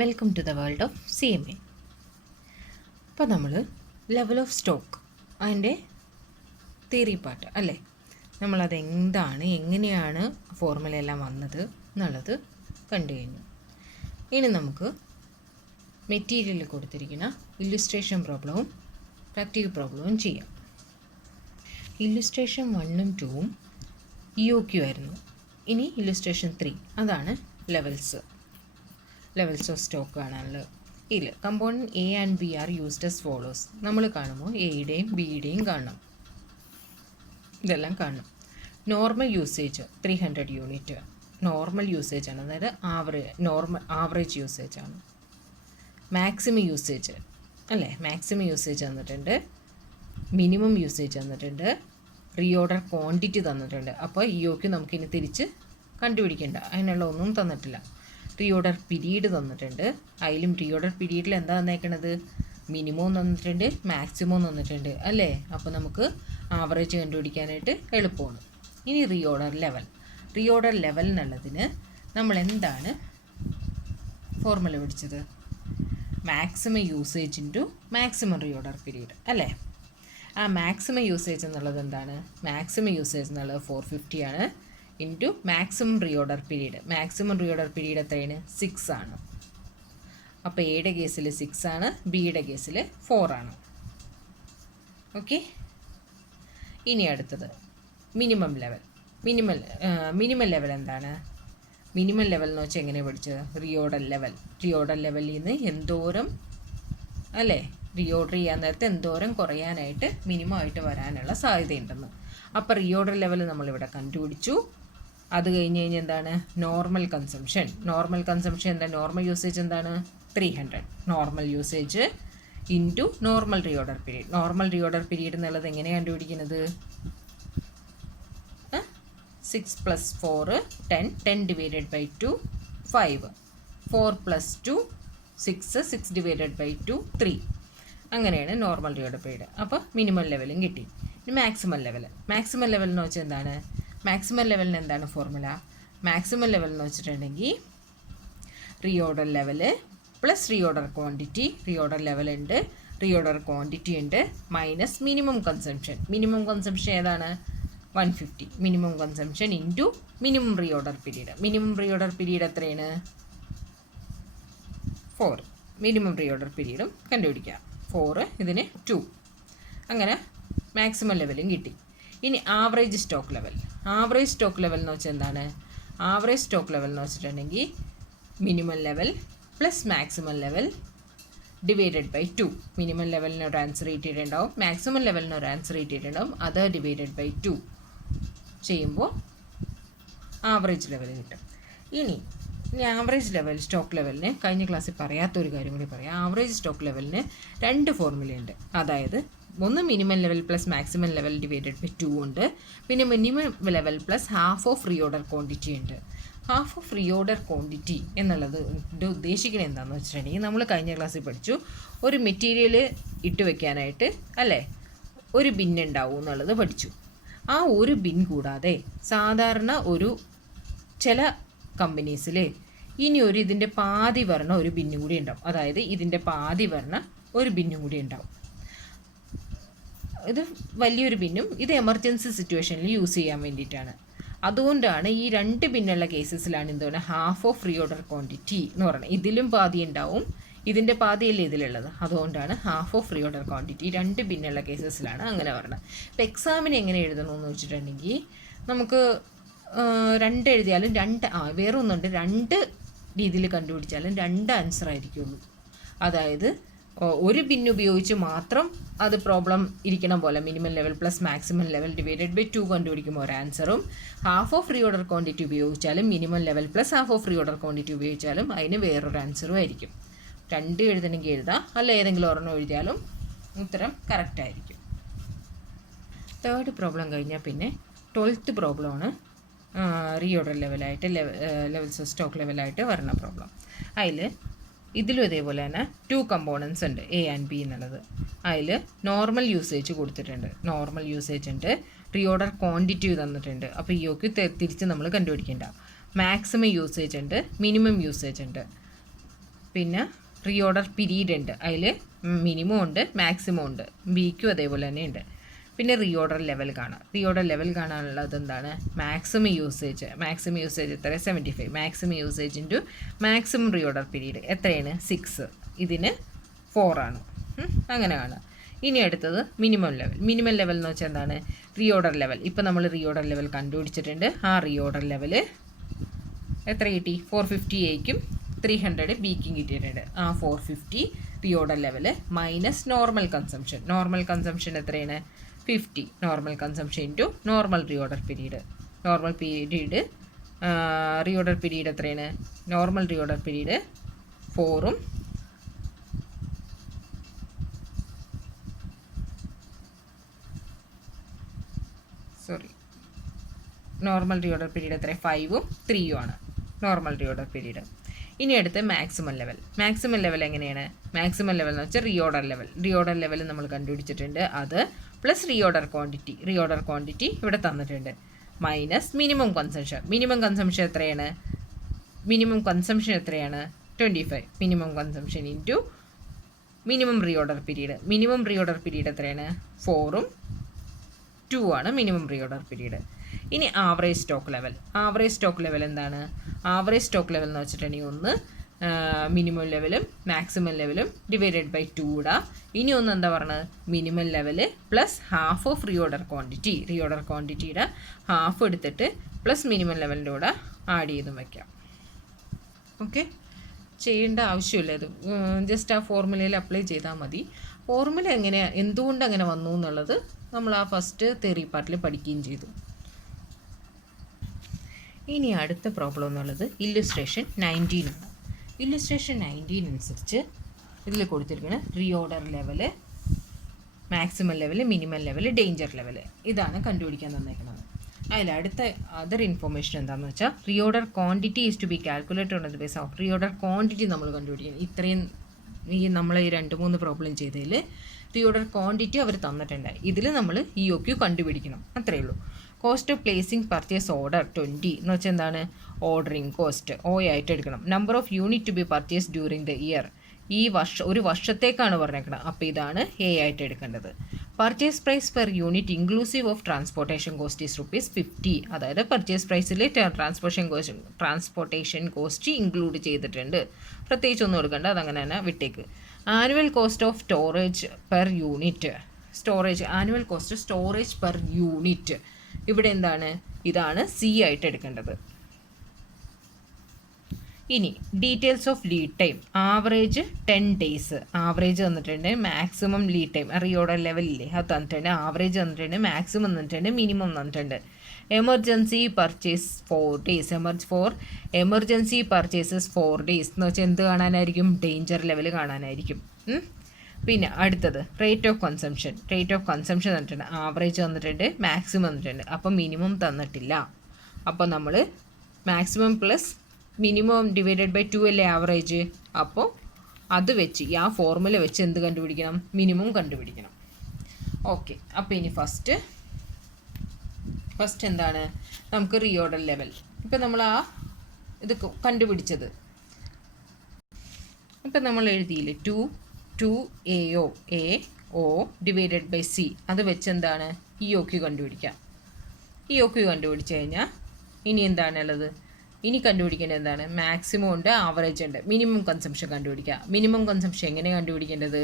Welcome to the world of CMA. അപ്പോൾ നമ്മൾ level of stock അതിൻ്റെ തിയറി പാർട്ട് അല്ലേ, നമ്മളത് എന്താണ്, എങ്ങനെയാണ് ഫോർമുല എല്ലാം വന്നത് എന്നുള്ളത് കണ്ടു കഴിഞ്ഞു. ഇനി നമുക്ക് മെറ്റീരിയലിൽ കൊടുത്തിരിക്കുന്ന ഇല്ലുസ്ട്രേഷൻ പ്രോബ്ലവും പ്രാക്ടിക്കൽ പ്രോബ്ലവും ചെയ്യാം. ഇല്ലുസ്ട്രേഷൻ 1ഉം 2ഉം EOQ ആയിരുന്നു. ഇനി ഇല്ലുസ്ട്രേഷൻ 3 അതാണ് ലെവൽസ് ഓഫ് സ്റ്റോക്ക് കാണാനുള്ളത്. ഇതിൽ component A and B are used as follows. നമ്മൾ കാണുമ്പോൾ എയുടെയും ബിയുടെയും കാണണം, ഇതെല്ലാം കാണണം. Normal usage 300 unit normal usage ആണ്, അതായത് ആവറേജ് യൂസേജ് ആണ്. മാക്സിമം യൂസേജ് അല്ലേ, മാക്സിമം യൂസേജ് തന്നിട്ടുണ്ട്, മിനിമം യൂസേജ് തന്നിട്ടുണ്ട്, റീഓർഡർ ക്വാണ്ടിറ്റി തന്നിട്ടുണ്ട്. അപ്പോൾ EOQ നമുക്കിനി തിരിച്ച് കണ്ടുപിടിക്കേണ്ട, അതിനുള്ള ഒന്നും തന്നിട്ടില്ല. റീഓർഡർ പീരീഡ് തന്നിട്ടുണ്ട്, അതിലും റീഓർഡർ പീരീഡിൽ എന്താ തന്നേക്കണത്, മിനിമം തന്നിട്ടുണ്ട്, മാക്സിമം തന്നിട്ടുണ്ട് അല്ലേ. അപ്പോൾ നമുക്ക് ആവറേജ് കണ്ടുപിടിക്കാനായിട്ട് എളുപ്പമാണ്. ഇനി റീഓർഡർ ലെവൽ എന്നുള്ളതിന് നമ്മൾ എന്താണ് ഫോർമുല പിടിച്ചത്, maximum usage into maximum reorder period അല്ലേ. ആ മാക്സിമം യൂസേജ് എന്നുള്ളത് എന്താണ്, മാക്സിമം യൂസേജ് എന്നുള്ളത് 450 ആണ് ഇൻറ്റു മാക്സിമം റീഓർഡർ പീരീഡ് എത്രയാണ്, 6 ആണ്. അപ്പോൾ എയുടെ കേസിൽ 6 ആണ്, ബിയുടെ കേസിൽ 4 ആണ്. ഓക്കെ. ഇനി അടുത്തത് മിനിമം ലെവൽ എന്താണ്, മിനിമം ലെവൽ എന്ന് വെച്ചാൽ എങ്ങനെ പഠിച്ചത്, റീഓർഡർ ലെവലിൽ നിന്ന് എന്തോരം അല്ലേ, റീഓർഡർ ചെയ്യാൻ നേരത്തെ എന്തോരം കുറയാനായിട്ട് മിനിമം ആയിട്ട് വരാനുള്ള സാധ്യതയുണ്ടെന്ന്. അപ്പോൾ റീഓർഡർ ലെവൽ നമ്മളിവിടെ കണ്ടുപിടിച്ചു. അത് കഴിഞ്ഞ് എന്താണ് നോർമൽ കൺസംഷൻ എന്താ, നോർമൽ യൂസേജ് എന്താണ് 300, normal usage into normal reorder period എന്നുള്ളത് എങ്ങനെയാണ് കണ്ടുപിടിക്കുന്നത്, 6 + 4 10 ഡിവൈഡഡ് ബൈ 2 5 4 + 2 6 ഡിവൈഡഡ് ബൈ 2 3. അങ്ങനെയാണ് നോർമൽ റീഓർഡർ പീരീഡ്. അപ്പോൾ മിനിമം ലെവലും കിട്ടി. ഇനി മാക്സിമം ലെവൽ എന്ന് വെച്ചാൽ എന്താണ്, മാക്സിമം ലെവലിന് എന്താണ് ഫോർമുല, മാക്സിമം ലെവൽ എന്ന് വെച്ചിട്ടുണ്ടെങ്കിൽ reorder level plus reorder quantity, reorder level ഉണ്ട്, റീഓർഡർ ക്വാണ്ടിറ്റി ഉണ്ട്, മൈനസ് മിനിമം കൺസംഷൻ ഏതാണ് 150, minimum consumption into minimum reorder period എത്രയാണ് 4, മിനിമം റീഓർഡർ പീരീഡും കണ്ടുപിടിക്കാം. 4 ഇതിന് 2, അങ്ങനെ മാക്സിമം ലെവലും കിട്ടി. ഇനി ആവറേജ് സ്റ്റോക്ക് ലെവൽ എന്ന് വെച്ചാൽ എന്താണ്, ആവറേജ് സ്റ്റോക്ക് ലെവൽ എന്ന് വെച്ചിട്ടുണ്ടെങ്കിൽ minimum level plus maximum level divided by 2. മിനിമം ലെവലിന് ഒരു ആൻസർ കിട്ടിയിട്ടുണ്ടാവും, മാക്സിമം ലെവലിന് ഒരു ആൻസർ കിട്ടിയിട്ടുണ്ടാവും, അത് ഡിവൈഡഡ് ബൈ 2 ചെയ്യുമ്പോൾ ആവറേജ് ലെവൽ കിട്ടും. ഇനി ആവറേജ് ലെവൽ സ്റ്റോക്ക് ലെവലിന് കഴിഞ്ഞ ക്ലാസ്സിൽ പറയാത്തൊരു കാര്യം കൂടി പറയാം. ആവറേജ് സ്റ്റോക്ക് ലെവലിന് 2 ഫോർമുലയുണ്ട്. അതായത് ഒന്ന് minimum level plus maximum level divided by 2 ഉണ്ട്, പിന്നെ minimum level plus half of reorder quantity ഉണ്ട്. ഹാഫ് ഓഫ് റീഓർഡർ ക്വാണ്ടിറ്റി എന്നുള്ളത് ഉദ്ദേശിക്കുന്നത് എന്താണെന്ന് വെച്ചിട്ടുണ്ടെങ്കിൽ, നമ്മൾ കഴിഞ്ഞ ക്ലാസ്സിൽ പഠിച്ചു ഒരു മെറ്റീരിയൽ ഇട്ട് വെക്കാനായിട്ട് അല്ലേ ഒരു ബിൻ ഉണ്ടാവും എന്നുള്ളത് പഠിച്ചു. ആ ഒരു ബിൻ കൂടാതെ സാധാരണ ചില കമ്പനീസിൽ ഇനി ഇതിൻ്റെ പാതി വരണ ഒരു ബിന്നും കൂടി ഉണ്ടാവും. അതായത് ഇതിൻ്റെ പാതി വരണ ഒരു ബിന്നും കൂടി ഉണ്ടാവും. ഇത് വലിയൊരു ബിന്നും, ഇത് എമർജൻസി സിറ്റുവേഷനിൽ യൂസ് ചെയ്യാൻ വേണ്ടിയിട്ടാണ്. അതുകൊണ്ടാണ് ഈ 2 ബിന്നുള്ള കേസസിലാണ് എന്താണ് ഹാഫ് ഓഫ് റീഓർഡർ ക്വാണ്ടിറ്റി എന്ന് പറയുന്നത്. ഇതിലും പാതി ഉണ്ടാവും, ഇതിൻ്റെ പാതിയല്ലേ ഇതിലുള്ളത്, അതുകൊണ്ടാണ് ഹാഫ് ഓഫ് റീഓർഡർ ക്വാണ്ടിറ്റി 2 ബിന്നുള്ള കേസസിലാണ് അങ്ങനെ പറയുന്നത്. ഇപ്പോൾ എക്സാമിന് എങ്ങനെ എഴുതണമെന്ന് വെച്ചിട്ടുണ്ടെങ്കിൽ നമുക്ക് 2 എഴുതിയാലും വേറെ ഒന്നുണ്ട്, 2 രീതിയിൽ കണ്ടുപിടിച്ചാലും 2 ആൻസർ ആയിരിക്കുള്ളൂ. അതായത് ഒരു ബിൻ ഉപയോഗിച്ച് മാത്രം അത് പ്രോബ്ലം ഇരിക്കണം പോലെ minimum level plus maximum level divided by 2 കണ്ടുപിടിക്കുമ്പോൾ ഒരു ആൻസറും, ഹാഫ് ഓഫ് റീഓർഡർ ക്വാണ്ടിറ്റി ഉപയോഗിച്ചാലും minimum level plus half of reorder quantity ഉപയോഗിച്ചാലും അതിന് വേറൊരു ആൻസറും ആയിരിക്കും. 2 എഴുതണമെങ്കിൽ എഴുതാം, അല്ല ഏതെങ്കിലും ഒരെണ്ണം എഴുതിയാലും ഉത്തരം കറക്റ്റായിരിക്കും. 3rd പ്രോബ്ലം കഴിഞ്ഞാൽ പിന്നെ 12th പ്രോബ്ലമാണ് റീഓർഡർ ലെവലായിട്ട് ലെവൽസ് ഓഫ് സ്റ്റോക്ക് ലെവലായിട്ട് വരുന്ന പ്രോബ്ലം. അതിൽ ഇതിലും ഇതേപോലെ തന്നെ 2 കമ്പോണൻസ് ഉണ്ട്, A ആൻഡ് B എന്നുള്ളത്. അതിൽ നോർമൽ യൂസേജ് കൊടുത്തിട്ടുണ്ട്, നോർമൽ യൂസേജ് ഉണ്ട്, റീഓർഡർ ക്വാണ്ടിറ്റി തന്നിട്ടുണ്ട്. അപ്പോൾ EOQ തിരിച്ച് നമ്മൾ കണ്ടുപിടിക്കേണ്ട. മാക്സിമം യൂസേജ് ഉണ്ട്, മിനിമം യൂസേജ് ഉണ്ട്. പിന്നെ റീഓർഡർ പീരീഡ് ഉണ്ട്, അതിൽ മിനിമം ഉണ്ട് മാക്സിമം ഉണ്ട്, ബിക്കും അതേപോലെ തന്നെ ഉണ്ട്. പിന്നെ റീഓർഡർ ലെവൽ കാണാം. റീഓർഡർ ലെവൽ കാണാനുള്ളത് എന്താണ്? മാക്സിമം യൂസേജ് എത്ര? 75. Maximum usage into maximum reorder period എത്രയാണ്? 6. ഇതിന് 4 ആണ്. അങ്ങനെ കാണാം. ഇനി അടുത്തത് മിനിമം ലെവൽ. മിനിമം ലെവൽ എന്ന് വെച്ചാൽ എന്താണ്? Reorder level. ഇപ്പം നമ്മൾ റീഓർഡർ ലെവൽ കണ്ടുപിടിച്ചിട്ടുണ്ട്. ആ റീഓർഡർ ലെവൽ എത്ര കിട്ടി? 450 എക്കും 300 ബിക്കും കിട്ടിയിട്ടുണ്ട്. ആ 450 reorder level minus normal consumption. Normal consumption എത്രയാണ്? 50. Normal consumption into normal reorder period. Normal period reorder period എത്രയാണ്? നോർമൽ റീഓർഡർ പീരീഡ് 4ഉം നോർമൽ റീഓർഡർ പീരീഡ് എത്ര? 5ഉം 3ഉം ആണ് നോർമൽ റീഓർഡർ പീരീഡ്. ഇനി അടുത്ത് മാക്സിമം ലെവൽ. മാക്സിമം ലെവൽ എങ്ങനെയാണ്? മാക്സിമം ലെവൽ എന്ന് വെച്ചാൽ റീഓർഡർ ലെവൽ. റീഓർഡർ ലെവൽ നമ്മൾ കണ്ടുപിടിച്ചിട്ടുണ്ട്. അത് plus reorder quantity. Reorder quantity ഇവിടെ തന്നിട്ടുണ്ട്. Minus minimum consumption. Minimum consumption എത്രയാണ്? മിനിമം കൺസംഷൻ എത്രയാണ്? 25. Minimum consumption into minimum reorder period. Minimum reorder period എത്രയാണ്? 4ഉം 2 ആണ് മിനിമം റീഓർഡർ പീരീഡ്. ഇനി average stock level. Average stock level എന്താണ്? ആവറേജ് സ്റ്റോക്ക് ലെവൽ എന്ന് വെച്ചിട്ടുണ്ടെങ്കിൽ ഒന്ന് മിനിമം ലെവലും മാക്സിമം ലെവലും ഡിവൈഡഡ് ബൈ 2 ഇടുക. ഇനി ഒന്ന് എന്താ പറഞ്ഞത്? Minimum level plus half of reorder quantity. Reorder ക്വാണ്ടിറ്റിയുടെ ഹാഫ് എടുത്തിട്ട് പ്ലസ് മിനിമം ലെവലിൻ്റെ കൂടെ ആഡ് ചെയ്തും വയ്ക്കാം. ഓക്കെ, ചെയ്യേണ്ട ആവശ്യമില്ല. ഇത് ജസ്റ്റ് ആ ഫോർമുലയിൽ അപ്ലൈ ചെയ്താൽ മതി. ഫോർമുല എന്തുകൊണ്ട് അങ്ങനെ വന്നു എന്നുള്ളത് നമ്മൾ ആ ഫസ്റ്റ് തിയറി പാർട്ടിൽ പഠിക്കുകയും ചെയ്തു. ഇനി അടുത്ത പ്രോബ്ലം എന്നുള്ളത് ഇല്ലുസ്ട്രേഷൻ 19 ആണ്. ഇല്ലുസ്ട്രേഷൻ 19 അനുസരിച്ച് ഇതിൽ കൊടുത്തിരിക്കുന്നത് reorder level, maximum level, minimum level, danger level. ഇതാണ് കണ്ടുപിടിക്കാൻ തന്നേക്കുന്നത്. അതിൽ അടുത്ത അതർ ഇൻഫോർമേഷൻ എന്താണെന്ന് വെച്ചാൽ reorder quantity is to be calculated on the base of reorder quantity നമ്മൾ കണ്ടുപിടിക്കുന്നത്. ഇത്രയും നമ്മൾ ഈ 2-3 പ്രോബ്ലം ചെയ്തതിൽ റീഓർഡർ ക്വാണ്ടിറ്റി അവർ തന്നിട്ടുണ്ടായി. ഇതിൽ നമ്മൾ EOQ കണ്ടുപിടിക്കണം, അത്രയേ ഉള്ളൂ. Cost of placing purchase order 20 എന്ന് വെച്ചാൽ എന്താണ്? ഓർഡറിങ് കോസ്റ്റ് O ആയിട്ട് എടുക്കണം. Number of unit to be purchase during the year. ഒരു വർഷത്തേക്കാണ് പറഞ്ഞേക്കുന്നത്. അപ്പോൾ ഇതാണ് A ആയിട്ട് എടുക്കേണ്ടത്. Purchase price per unit inclusive of transportation cost is ₹50. അതായത് പർച്ചേസ് പ്രൈസിൽ ട്രാൻസ്പോർട്ടേഷൻ കോസ്റ്റ് ഇൻക്ലൂഡ് ചെയ്തിട്ടുണ്ട്. പ്രത്യേകിച്ചൊന്നും എടുക്കേണ്ട, അതങ്ങനെ തന്നെ വിട്ടേക്ക്. Annual cost of storage per unit. Annual cost storage per unit ഇവിടെ എന്താണ്? ഇതാണ് C ആയിട്ട് എടുക്കേണ്ടത്. ഇനി details of lead time. Average 10 days. Average തന്നിട്ടുണ്ട്, മാക്സിമം ലീഡ് ടൈം റീഓർഡർ ലെവലില്ലേ അത് തന്നിട്ടുണ്ട്. ആവറേജ് തന്നിട്ടുണ്ട്, മാക്സിമം തന്നിട്ടുണ്ട്, മിനിമം തന്നിട്ടുണ്ട്. Emergency purchase 4 days. Emergency purchases 4 days എന്ന് വെച്ചാൽ എന്ത് കാണാനായിരിക്കും? ഡേഞ്ചർ ലെവൽ കാണാനായിരിക്കും. പിന്നെ അടുത്തത് rate of consumption. Rate of consumption തന്നിട്ടുണ്ട്, ആവറേജ് തന്നിട്ടുണ്ട്, മാക്സിമം തന്നിട്ടുണ്ട്. അപ്പം മിനിമം തന്നിട്ടില്ല. അപ്പോൾ നമ്മൾ maximum plus minimum divided by 2 അല്ലേ ആവറേജ്. അപ്പോൾ അത് വെച്ച് ആ ഫോർമുല വെച്ച് എന്ത് കണ്ടുപിടിക്കണം? മിനിമം കണ്ടുപിടിക്കണം. ഓക്കെ, അപ്പോൾ ഇനി ഫസ്റ്റ് എന്താണ്? നമുക്ക് റീഓർഡർ ലെവൽ. ഇപ്പം നമ്മൾ ഇത് കണ്ടുപിടിച്ചത് ഇപ്പം നമ്മൾ എഴുതിയില്ലേ 2AO ഡിവൈഡഡ് ബൈ C. അത് വെച്ച് എന്താണ്? EOQ കണ്ടുപിടിക്കാം. EOQ കണ്ടുപിടിച്ച് കഴിഞ്ഞാൽ ഇനി എന്താണുള്ളത്? ഇനി കണ്ടുപിടിക്കേണ്ടത് എന്താണ്? മാക്സിമം ഉണ്ട്, ആവറേജ് ഉണ്ട്, മിനിമം കൺസംഷൻ കണ്ടുപിടിക്കുക. മിനിമം കൺസംഷൻ എങ്ങനെ കണ്ടുപിടിക്കേണ്ടത്?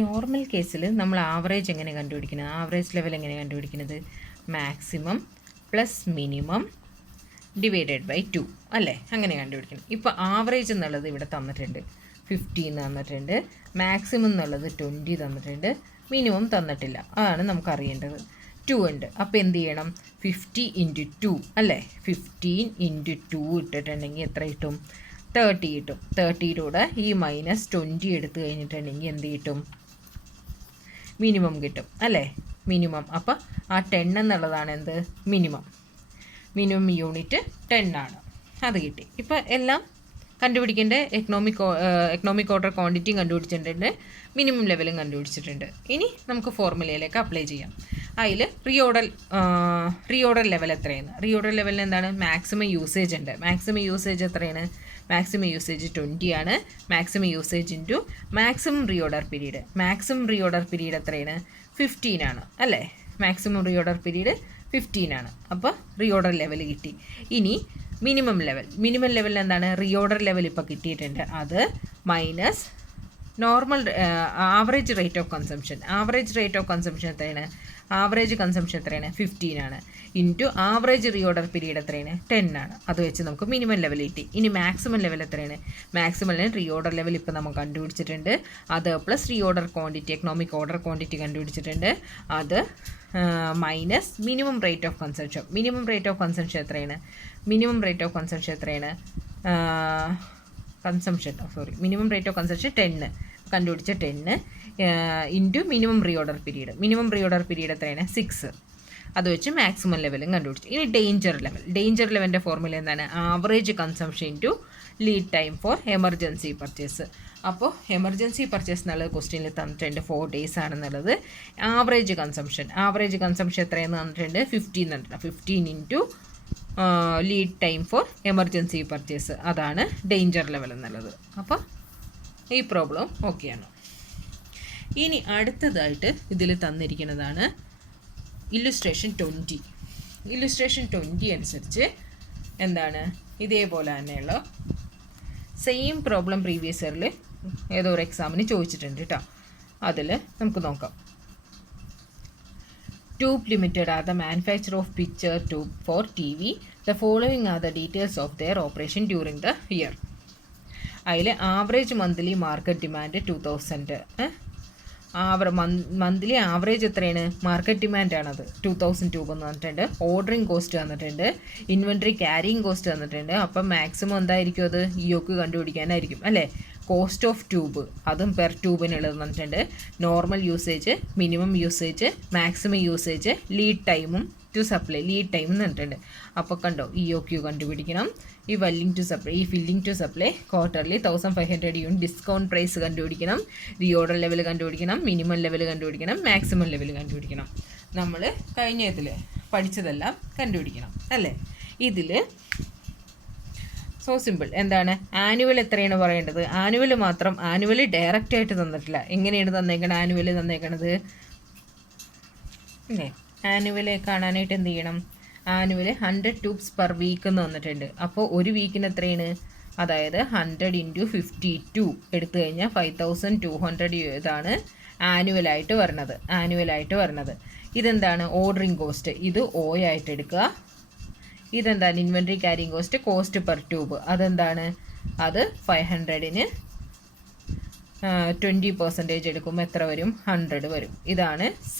നോർമൽ കേസിൽ നമ്മൾ ആവറേജ് എങ്ങനെ കണ്ടുപിടിക്കുന്നത്? ആവറേജ് ലെവൽ എങ്ങനെ കണ്ടുപിടിക്കുന്നത്? Maximum plus minimum divided by 2 അല്ലേ? അങ്ങനെ കണ്ടുപിടിക്കണം. ഇപ്പോൾ ആവറേജ് എന്നുള്ളത് ഇവിടെ തന്നിട്ടുണ്ട്, 15 തന്നിട്ടുണ്ട്. മാക്സിമം എന്നുള്ളത് 20 തന്നിട്ടുണ്ട്. മിനിമം തന്നിട്ടില്ല, അതാണ് നമുക്ക് അറിയേണ്ടത്. 2 ഉണ്ട്. അപ്പോൾ എന്ത് ചെയ്യണം? 50 × 2 അല്ലേ? 15 × 2 ഇട്ടിട്ടുണ്ടെങ്കിൽ എത്ര കിട്ടും? 30 കിട്ടും. 30യുടെ ഈ -20 എടുത്തു കഴിഞ്ഞിട്ടുണ്ടെങ്കിൽ എന്ത് കിട്ടും? മിനിമം കിട്ടും അല്ലേ? മിനിമം. അപ്പോൾ ആ 10 എന്നുള്ളതാണ് എന്ത്? മിനിമം യൂണിറ്റ് 10 ആണ്. അത് കിട്ടി. ഇപ്പോൾ എല്ലാം കണ്ടുപിടിക്കേണ്ട എക്കണോമിക് ഓർഡർ ക്വാണ്ടിറ്റിയും കണ്ടുപിടിച്ചിട്ടുണ്ട്, മിനിമം ലെവലും കണ്ടുപിടിച്ചിട്ടുണ്ട്. ഇനി നമുക്ക് ഫോർമുലയിലേക്ക് അപ്ലൈ ചെയ്യാം. അതിൽ റീഓർഡർ ലെവൽ എത്രയാണ്? റീഓർഡർ ലെവലിന് എന്താണ്? മാക്സിമം യൂസേജ് ഉണ്ട്. മാക്സിമം യൂസേജ് എത്രയാണ്? മാക്സിമം യൂസേജ് 20 ആണ്. Maximum usage into maximum reorder period. Maximum reorder period എത്രയാണ്? 15 ആണ് അല്ലേ? മാക്സിമം റീഓർഡർ പീരീഡ് 15 ആണ്. അപ്പോൾ റീഓർഡർ ലെവൽ കിട്ടി. ഇനി മിനിമം ലെവലിൽ എന്താണ്? റീഓർഡർ ലെവൽ ഇപ്പോൾ കിട്ടിയിട്ടുണ്ട്, അത് minus normal average rate of consumption. Average rate of consumption എത്രയാണ്? ആവറേജ് കൺസംഷൻ എത്രയാണ്? 15 ആണ്. ഇൻറ്റു ആവറേജ് റീഓർഡർ പീരീഡ് എത്രയാണ്? 10 ആണ്. അത് വെച്ച് നമുക്ക് മിനിമം ലെവൽ കിട്ടി. ഇനി മാക്സിമം ലെവൽ എത്രയാണ്? മാക്സിമം റീഓർഡർ ലെവൽ ഇപ്പോൾ നമ്മൾ കണ്ടുപിടിച്ചിട്ടുണ്ട്, അത് plus reorder quantity, economic order quantity കണ്ടുപിടിച്ചിട്ടുണ്ട്, അത് minus minimum rate of consumption. Minimum rate of consumption എത്രയാണ്? മിനിമം റേറ്റ് ഓഫ് കൺസംഷൻ എത്രയാണ്? മിനിമം റേറ്റ് ഓഫ് കൺസംഷൻ 10 കണ്ടുപിടിച്ച 10 into minimum reorder period. Minimum reorder period എത്രയാണ്? 6. അത് വെച്ച് മാക്സിമം ലെവലും കണ്ടുപിടിച്ചു. ഇനി ഡേഞ്ചർ ലെവലിൻ്റെ ഫോർമുല എന്താണ്? Average consumption into lead time for emergency purchase. അപ്പോൾ എമർജൻസി പർച്ചേസ് എന്നുള്ളത് ക്വസ്റ്റ്യനിൽ തന്നിട്ടുണ്ട് 4 days ആണെന്നുള്ളത്. ആവറേജ് കൺസംഷൻ എത്രയെന്ന് തന്നിട്ടുണ്ട്? 15 തന്നിട്ടുണ്ട്. 15 into lead time for emergency purchase, അതാണ് ഡേഞ്ചർ ലെവൽ എന്നുള്ളത്. അപ്പോൾ ഈ പ്രോബ്ലം ഓക്കെയാണ്. ഇനി അടുത്തതായിട്ട് ഇതിൽ തന്നിരിക്കുന്നതാണ് ഇല്ലുസ്ട്രേഷൻ 20. ഇല്ലുസ്ട്രേഷൻ 20 അനുസരിച്ച് എന്താണ്? ഇതേപോലെ തന്നെയുള്ള സെയിം പ്രോബ്ലം പ്രീവിയസ് ഇയറിൽ ഏതോ ഒരു എക്സാമിന് ചോദിച്ചിട്ടുണ്ട് കേട്ടോ. അതിൽ നമുക്ക് നോക്കാം. Tube Limited are the manufacturer of picture tube for TV. The following are the details of their operation during the year. അതിൽ average monthly market demand 2000. Monthly average എത്രയാണ്? മാർക്കറ്റ് ഡിമാൻഡാണത്. 2000 ട്യൂബ് എന്ന് പറഞ്ഞിട്ടുണ്ട്. ഓർഡറിങ് കോസ്റ്റ് തന്നിട്ടുണ്ട്, inventory carrying cost തന്നിട്ടുണ്ട്. അപ്പം maximum എന്തായിരിക്കും? അത് ഇഒക്ക് കണ്ടുപിടിക്കാനായിരിക്കും അല്ലേ? കോസ്റ്റ് ഓഫ് ട്യൂബ്, അതും പെർ ട്യൂബിനുള്ളത് തന്നിട്ടുണ്ട്. Normal usage, minimum usage, maximum usage, lead ടൈമും ടു സപ്ലൈ, ലീഡ് ടൈം തന്നിട്ടുണ്ട്. അപ്പോൾ കണ്ടോ, ഇഒക്യു കണ്ടുപിടിക്കണം. ഈ filling to supply quarterly 1500 unit discount price കണ്ടുപിടിക്കണം. റീഓർഡർ ലെവൽ കണ്ടുപിടിക്കണം, മിനിമം ലെവൽ കണ്ടുപിടിക്കണം, മാക്സിമം ലെവൽ കണ്ടുപിടിക്കണം. നമ്മൾ കഴിഞ്ഞ ഇതിൽ പഠിച്ചതെല്ലാം കണ്ടുപിടിക്കണം അല്ലേ? ഇതിൽ സോ സിമ്പിൾ. എന്താണ്? ആനുവൽ എത്രയാണ് പറയേണ്ടത്? ആനുവൽ ഡയറക്റ്റ് ആയിട്ട് തന്നിട്ടില്ല. എങ്ങനെയാണ് തന്നേക്കണത്? ആനുവൽ തന്നേക്കണത് അല്ലേ? ആനുവൽ കാണാനായിട്ട് എന്ത് ചെയ്യണം? ആനുവൽ 100 ട്യൂബ്സ് പെർ വീക്ക് എന്ന് തന്നിട്ടുണ്ട്. അപ്പോൾ ഒരു വീക്കിന് എത്രയാണ്? അതായത് 100 ഇൻറ്റു 52 എടുത്തു കഴിഞ്ഞാൽ 5200 ഇതാണ് ആനുവലായിട്ട് വരണത്. ഇതെന്താണ്? Ordering cost. ഇത് O ആയിട്ട് എടുക്കുക. ഇതെന്താണ്? Inventory carrying cost per tube. അതെന്താണ്? അത് 500-ന് 20% എടുക്കുമ്പോൾ എത്ര വരും? 100 വരും. ഇതാണ് C.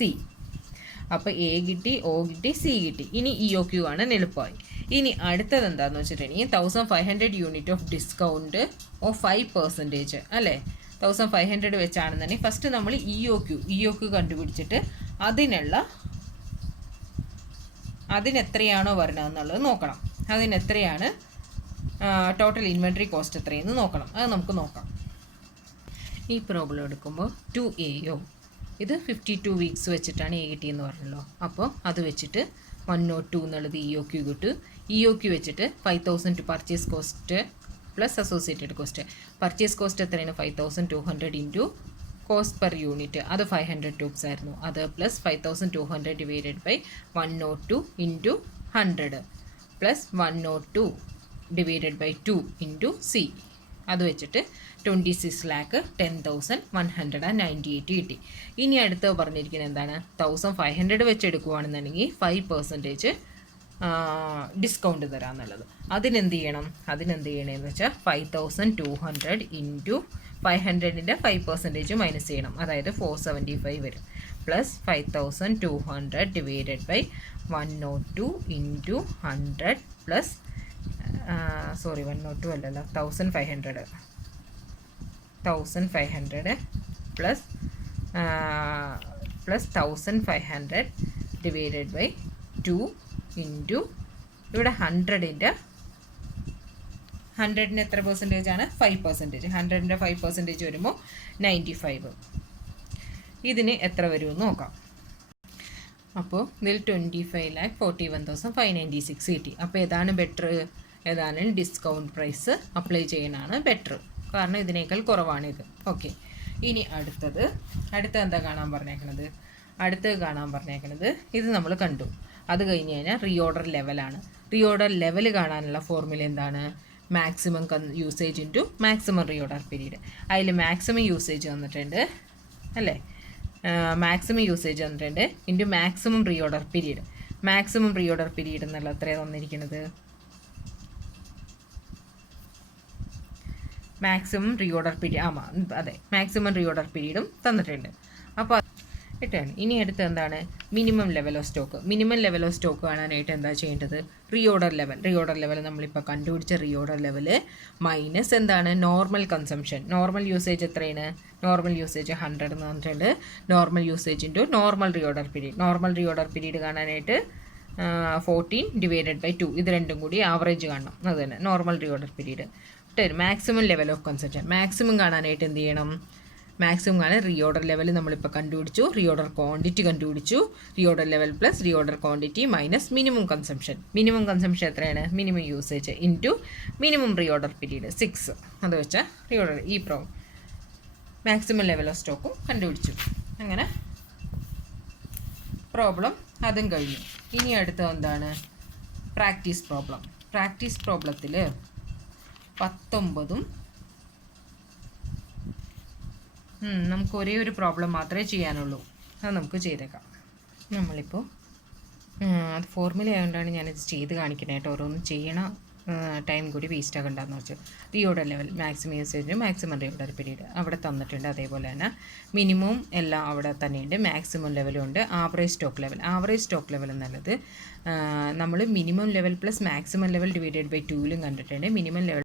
അപ്പോൾ A കിട്ടി, O കിട്ടി, C കിട്ടി. ഇനി EOQ ആണ്, എളുപ്പമായി. ഇനി അടുത്തത് എന്താണെന്ന് വെച്ചിട്ടുണ്ടെങ്കിൽ 1500 യൂണിറ്റ് ഓഫ് ഡിസ്കൗണ്ട് ഓഫ് 5% അല്ലേ? 1500 വെച്ചാണെന്നുണ്ടെങ്കിൽ ഫസ്റ്റ് നമ്മൾ EOQ കണ്ടുപിടിച്ചിട്ട് അതിനെത്രയാണോ വരണതെന്നുള്ളത് നോക്കണം. അതിനെത്രയാണ് ടോട്ടൽ ഇൻവെൻട്രി കോസ്റ്റ് എത്രയെന്ന് നോക്കണം. അത് നമുക്ക് നോക്കാം. ഈ പ്രോബ്ലം എടുക്കുമ്പോൾ 2AO ഇത് 52 വീക്സ് വെച്ചിട്ടാണ് A കിട്ടിയെന്ന് പറഞ്ഞല്ലോ. അപ്പോൾ അത് വെച്ചിട്ട് 102 എന്നുള്ളത് EOQ കിട്ടും. EOQ വെച്ചിട്ട് 5000 purchase cost plus associated cost. Purchase cost എത്രയാണ്? 5200 ഇൻറ്റു കോസ്റ്റ് പെർ യൂണിറ്റ്, അത് 500 ട്യൂബ്സ് ആയിരുന്നു. അത് plus 5200 divided by 102 into 100 plus 102 divided by 2 into C. അത് വെച്ചിട്ട് 26,10,198 കിട്ടി. ഇനി അടുത്ത് പറഞ്ഞിരിക്കുന്നത് എന്താണ്? 1500 വെച്ച് എടുക്കുകയാണെന്നുണ്ടെങ്കിൽ 5% ഡിസ്കൗണ്ട് തരാമെന്നുള്ളത്. അതിനെന്ത് ചെയ്യണമെന്ന് വെച്ചാൽ 5200 ഇൻറ്റു 500-ൻ്റെ 5% മൈനസ് ചെയ്യണം. അതായത് 475 വരും. Plus 5200 divided by 102 into 100 plus 102 അല്ലല്ലോ 1500 പ്ലസ് 1500 ഡിവൈഡഡ് ബൈ 2 ഇൻറ്റു ഇവിടെ 100-ൻ്റെ 100-ന് എത്ര പെർസെൻറ്റേജ് ആണ്? 5%. 100-ൻ്റെ 5% വരുമ്പോൾ 95. ഇതിന് എത്ര വരുമെന്ന് നോക്കാം. അപ്പോൾ ഇതിൽ 25,41,596 കിട്ടി. അപ്പോൾ ഏതാണ് ബെറ്റർ? ഏതാണ് ഡിസ്കൗണ്ട് പ്രൈസ് അപ്ലൈ ചെയ്യാനാണ് ബെറ്റർ, കാരണം ഇതിനേക്കാൾ കുറവാണിത്. ഓക്കെ, ഇനി അടുത്ത എന്താ കാണാൻ പറഞ്ഞേക്കണത്? ഇത് നമ്മൾ കണ്ടു. അത് കഴിഞ്ഞ് കഴിഞ്ഞാൽ റീഓർഡർ ലെവലാണ്. റീഓർഡർ ലെവൽ കാണാനുള്ള ഫോർമുല എന്താണ്? Maximum usage into maximum reorder period. അതിൽ മാക്സിമം യൂസേജ് വന്നിട്ടുണ്ട് അല്ലേ? മാക്സിമം യൂസേജ് വന്നിട്ടുണ്ട് into maximum reorder period. Maximum reorder period എന്നുള്ള എത്രയാണ് തന്നിരിക്കുന്നത്? മാക്സിമം റീഓർഡർ പീരീഡ്, അതെ, മാക്സിമം റീഓർഡർ പീരീഡും തന്നിട്ടുണ്ട്. അപ്പോൾ ഇട്ടാണ്. ഇനി അടുത്ത് എന്താണ്? Minimum level of stock. Minimum level of stock കാണാനായിട്ട് എന്താ ചെയ്യേണ്ടത്? റീഓർഡർ ലെവൽ നമ്മളിപ്പോൾ കണ്ടുപിടിച്ച റീഓർഡർ ലെവൽ മൈനസ് എന്താണ്? Normal consumption. നോർമൽ യൂസേജ് എത്രയാണ്? നോർമൽ യൂസേജ് 100 എന്ന് പറഞ്ഞിട്ടുണ്ട്. Normal usage into normal reorder period. Normal reorder period കാണാനായിട്ട് 14/2 ഇത് രണ്ടും കൂടി ആവറേജ് കാണണം. അത് തന്നെ normal reorder period. Maximum level of consumption. Maximum കാണാനായിട്ട് എന്ത് ചെയ്യണം? മാക്സിമം ആണ് റീഓർഡർ ലെവൽ നമ്മളിപ്പോൾ കണ്ടുപിടിച്ചു. റീഓർഡർ ക്വാണ്ടിറ്റി കണ്ടുപിടിച്ചു. Reorder level plus reorder quantity minus minimum consumption. Minimum consumption എത്രയാണ്? Minimum usage into minimum reorder period 6. അത് വെച്ചാൽ റീഓർഡർ മാക്സിമം ലെവൽ ഓഫ് സ്റ്റോക്കും കണ്ടുപിടിച്ചു. അങ്ങനെ പ്രോബ്ലം അതും കഴിഞ്ഞു. ഇനി അടുത്ത എന്താണ്? Practice problem. പ്രാക്ടീസ് പ്രോബ്ലത്തിൽ 19 നമുക്ക് ഒരേ ഒരു പ്രോബ്ലം മാത്രമേ ചെയ്യാനുള്ളൂ. അത് നമുക്ക് ചെയ്തേക്കാം. നമ്മളിപ്പോൾ അത് ഫോർമുല ആയതുകൊണ്ടാണ് ഞാനിത് ചെയ്ത് കാണിക്കുന്നത് കേട്ടോ. ഓരോന്നും ചെയ്യണ ടൈം കൂടി വേസ്റ്റ് ആകണ്ടെന്ന് വെച്ചു. റീഓർഡർ ലെവൽ മാക്സിമം യൂസേജിന് മാക്സിമം റീഓർഡർ പീരീഡ് അവിടെ തന്നിട്ടുണ്ട്. അതേപോലെ തന്നെ മിനിമം എല്ലാം അവിടെ തന്നെയുണ്ട്. മാക്സിമം ലെവലും ഉണ്ട്. ആവറേജ് സ്റ്റോക്ക് ലെവൽ എന്നുള്ളത് നമ്മൾ minimum level plus maximum level divided by 2ലും കണ്ടിട്ടുണ്ട്. Minimum level